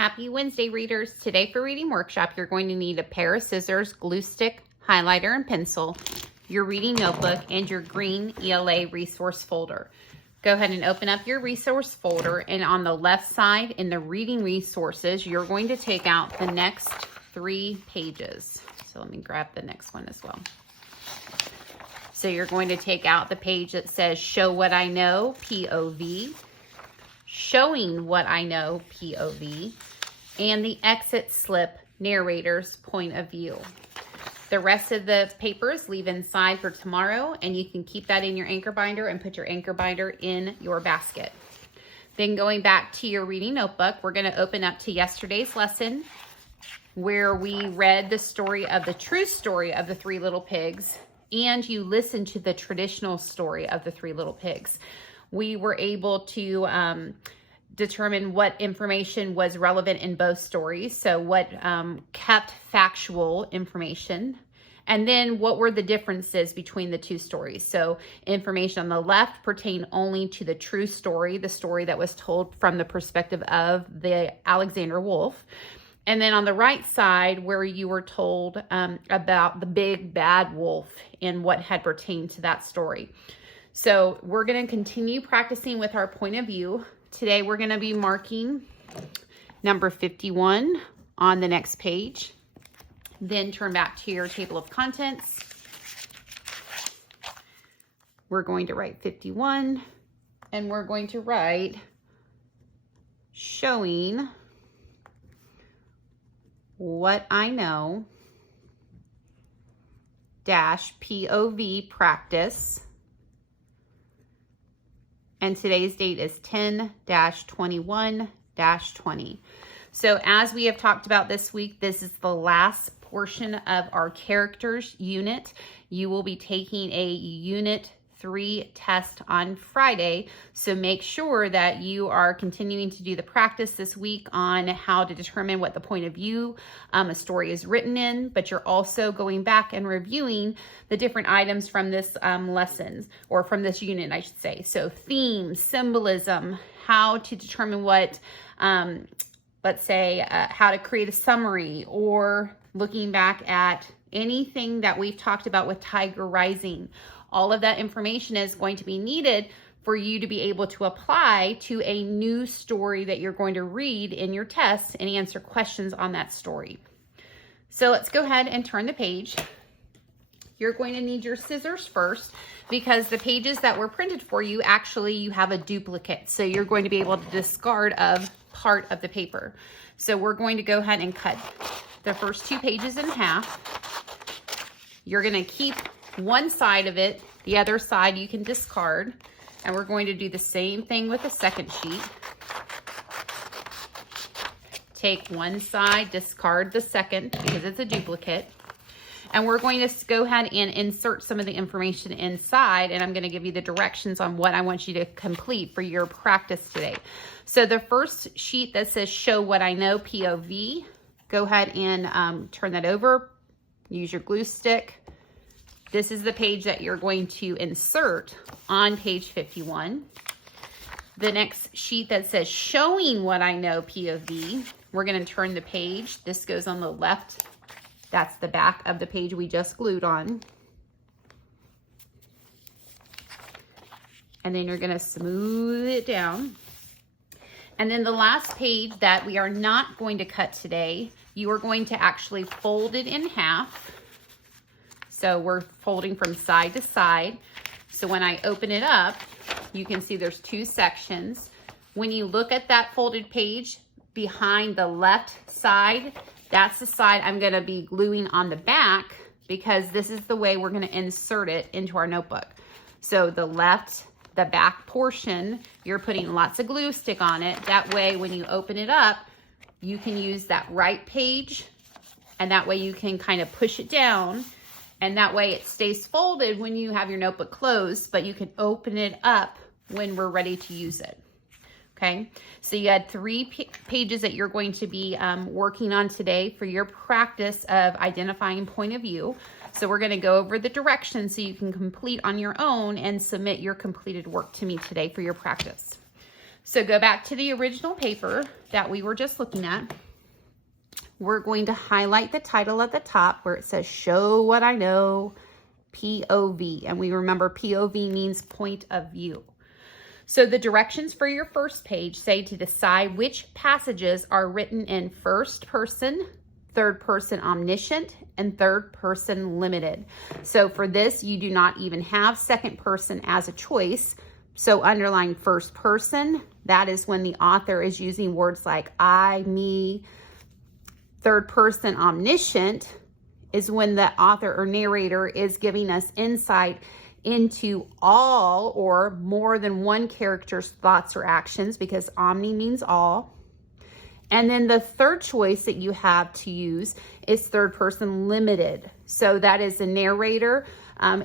Happy Wednesday, readers. Today for reading workshop, you're going to need a pair of scissors, glue stick, highlighter and pencil, your reading notebook, and your green ELA resource folder. Go ahead and open up your resource folder, and on the left side in the reading resources, you're going to take out the next 3 pages. So let me grab the next one as well. So you're going to take out the page that says Show What I Know, POV, Showing What I Know, POV, and the Exit Slip, Narrator's Point of View. The rest of the papers leave inside for tomorrow, and you can keep that in your anchor binder and put your anchor binder in your basket. Then going back to your reading notebook, we're going to open up to yesterday's lesson where we read the story of the true story of the 3 little pigs, and you listened to the traditional story of the 3 little pigs. We were able to determine what information was relevant in both stories. So what kept factual information, and then what were the differences between the 2 stories. So information on the left pertained only to the true story, the story that was told from the perspective of the Alexander Wolf. And then on the right side, where you were told about the big bad wolf and what had pertained to that story. So we're going to continue practicing with our point of view. Today we're going to be marking number 51 on the next page. Then turn back to your table of contents. We're going to write 51, and we're going to write Showing What I Know dash POV practice. And today's date is 10-21-20. So as we have talked about this week, this is the last portion of our characters unit. You will be taking a Unit 3 test on Friday. So make sure that you are continuing to do the practice this week on how to determine what the point of view a story is written in, but you're also going back and reviewing the different items from this lessons, or from this unit, I should say. So theme, symbolism, how to determine what, let's say, how to create a summary, or looking back at anything that we've talked about with Tiger Rising. All of that information is going to be needed for you to be able to apply to a new story that you're going to read in your test and answer questions on that story. So let's go ahead and turn the page. You're going to need your scissors first, because the pages that were printed for you, actually you have a duplicate. So you're going to be able to discard of part of the paper. So we're going to go ahead and cut the first 2 pages in half. You're going to keep one side of it, the other side you can discard, and we're going to do the same thing with the second sheet. Take one side, discard the second because it's a duplicate, and we're going to go ahead and insert some of the information inside, and I'm going to give you the directions on what I want you to complete for your practice today. So the first sheet that says Show What I Know, POV, go ahead and turn that over, use your glue stick. This is the page that you're going to insert on page 51. The next sheet that says Showing What I Know, POV, we're going to turn the page. This goes on the left. That's the back of the page we just glued on. And then you're going to smooth it down. And then the last page that we are not going to cut today, you are going to actually fold it in half. So we're folding from side to side. So when I open it up, you can see there's 2 sections. When you look at that folded page behind the left side, that's the side I'm going to be gluing on the back, because this is the way we're going to insert it into our notebook. So the back portion, you're putting lots of glue stick on it. That way when you open it up, you can use that right page, and that way you can kind of push it down. And that way it stays folded when you have your notebook closed, but you can open it up when we're ready to use it. Okay, so you had 3 pages that you're going to be working on today for your practice of identifying point of view. So we're going to go over the directions so you can complete on your own and submit your completed work to me today for your practice. So go back to the original paper that we were just looking at. We're going to highlight the title at the top where it says Show What I Know, POV. And we remember POV means point of view. So the directions for your first page say to decide which passages are written in first person, third person omniscient, and third person limited. So for this, you do not even have second person as a choice. So underline first person, that is when the author is using words like I, me. Third person omniscient is when the author or narrator is giving us insight into all or more than one character's thoughts or actions, because omni means all. And then the third choice that you have to use is third person limited. So that is the narrator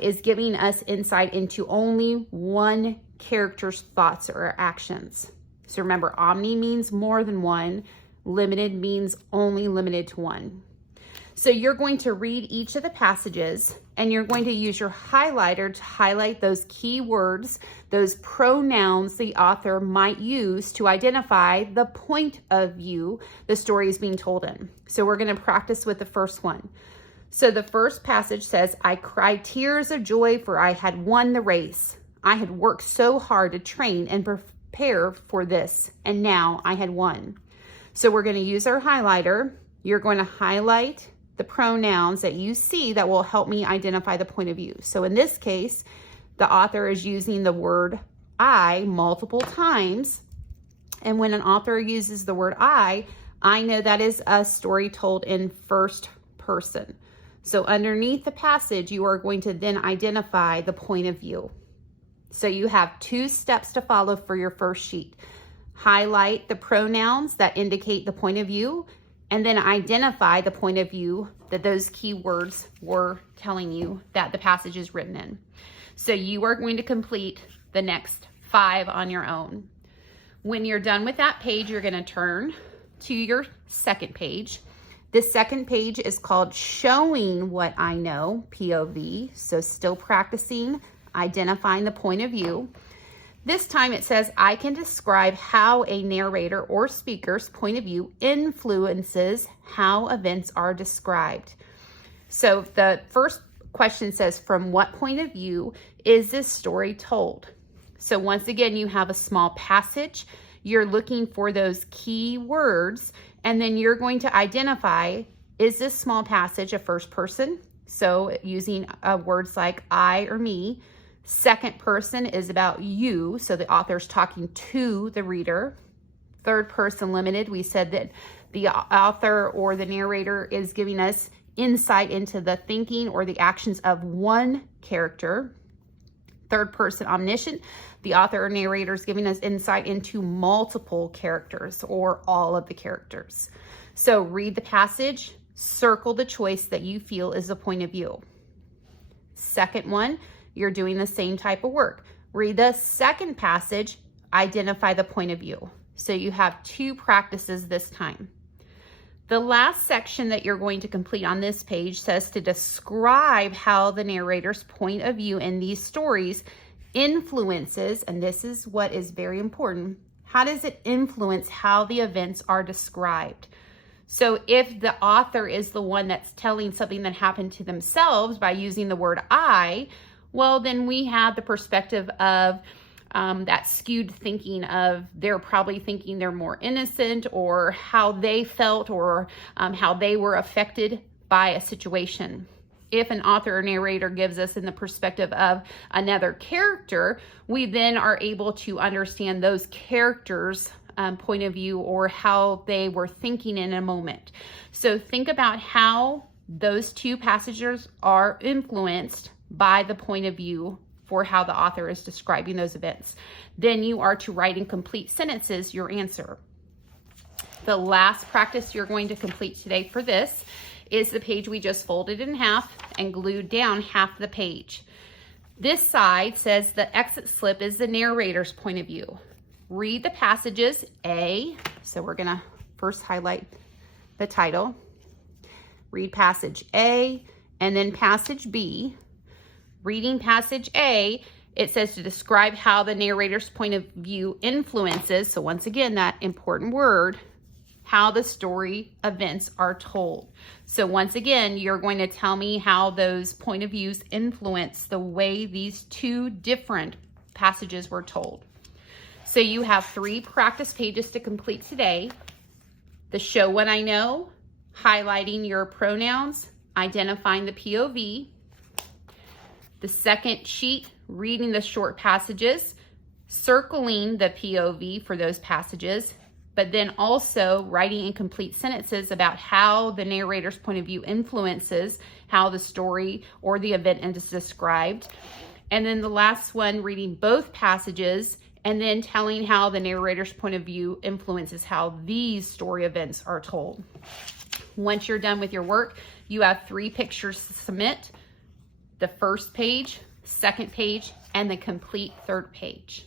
is giving us insight into only one character's thoughts or actions. So remember, omni means more than one. Limited means only limited to one. So you're going to read each of the passages and you're going to use your highlighter to highlight those key words, those pronouns the author might use to identify the point of view the story is being told in. So we're going to practice with the first one. So the first passage says, I cried tears of joy for I had won the race. I had worked so hard to train and prepare for this, and now I had won. So we're going to use our highlighter. You're going to highlight the pronouns that you see that will help me identify the point of view. So in this case, the author is using the word I multiple times. And when an author uses the word I know that is a story told in first person. So underneath the passage, you are going to then identify the point of view. So you have 2 steps to follow for your first sheet. Highlight the pronouns that indicate the point of view, and then identify the point of view that those key words were telling you that the passage is written in. So you are going to complete the next 5 on your own. When you're done with that page, you're going to turn to your second page. This second page is called Showing What I Know, POV. So still practicing identifying the point of view. This time it says, I can describe how a narrator or speaker's point of view influences how events are described. So the first question says, from what point of view is this story told? So once again, you have a small passage. You're looking for those key words, and then you're going to identify, is this small passage a first person? So using words like I or me. Second person is about you, so the author's talking to the reader. Third person limited, we said that the author or the narrator is giving us insight into the thinking or the actions of one character. Third person omniscient, the author or narrator is giving us insight into multiple characters or all of the characters. So read the passage, circle the choice that you feel is the point of view. Second one, you're doing the same type of work. Read the second passage, identify the point of view. So you have 2 practices this time. The last section that you're going to complete on this page says to describe how the narrator's point of view in these stories influences, and this is what is very important, how does it influence how the events are described? So if the author is the one that's telling something that happened to themselves by using the word I, well, then we have the perspective of that skewed thinking of they're probably thinking they're more innocent, or how they felt, or how they were affected by a situation. If an author or narrator gives us in the perspective of another character, we then are able to understand those characters' point of view or how they were thinking in a moment. So think about how those 2 passages are influenced by the point of view for how the author is describing those events. Then you are to write in complete sentences your answer. The last practice you're going to complete today for this is the page we just folded in half and glued down half the page. This side says the exit slip is the narrator's point of view. Read the passages A, so we're gonna first highlight the title. Read passage A and then passage B. Reading passage A, It says to describe how the narrator's point of view influences, so once again, that important word, how the story events are told. So once again, you're going to tell me how those point of views influence the way these two different passages were told. So you have 3 practice pages to complete today. The show what I know, highlighting your pronouns, identifying the POV. The second sheet, reading the short passages, circling the POV for those passages, but then also writing incomplete sentences about how the narrator's point of view influences how the story or the event is described. And then the last one, reading both passages and then telling how the narrator's point of view influences how these story events are told. Once you're done with your work, you have 3 pictures to submit: the first page, second page, and the complete third page.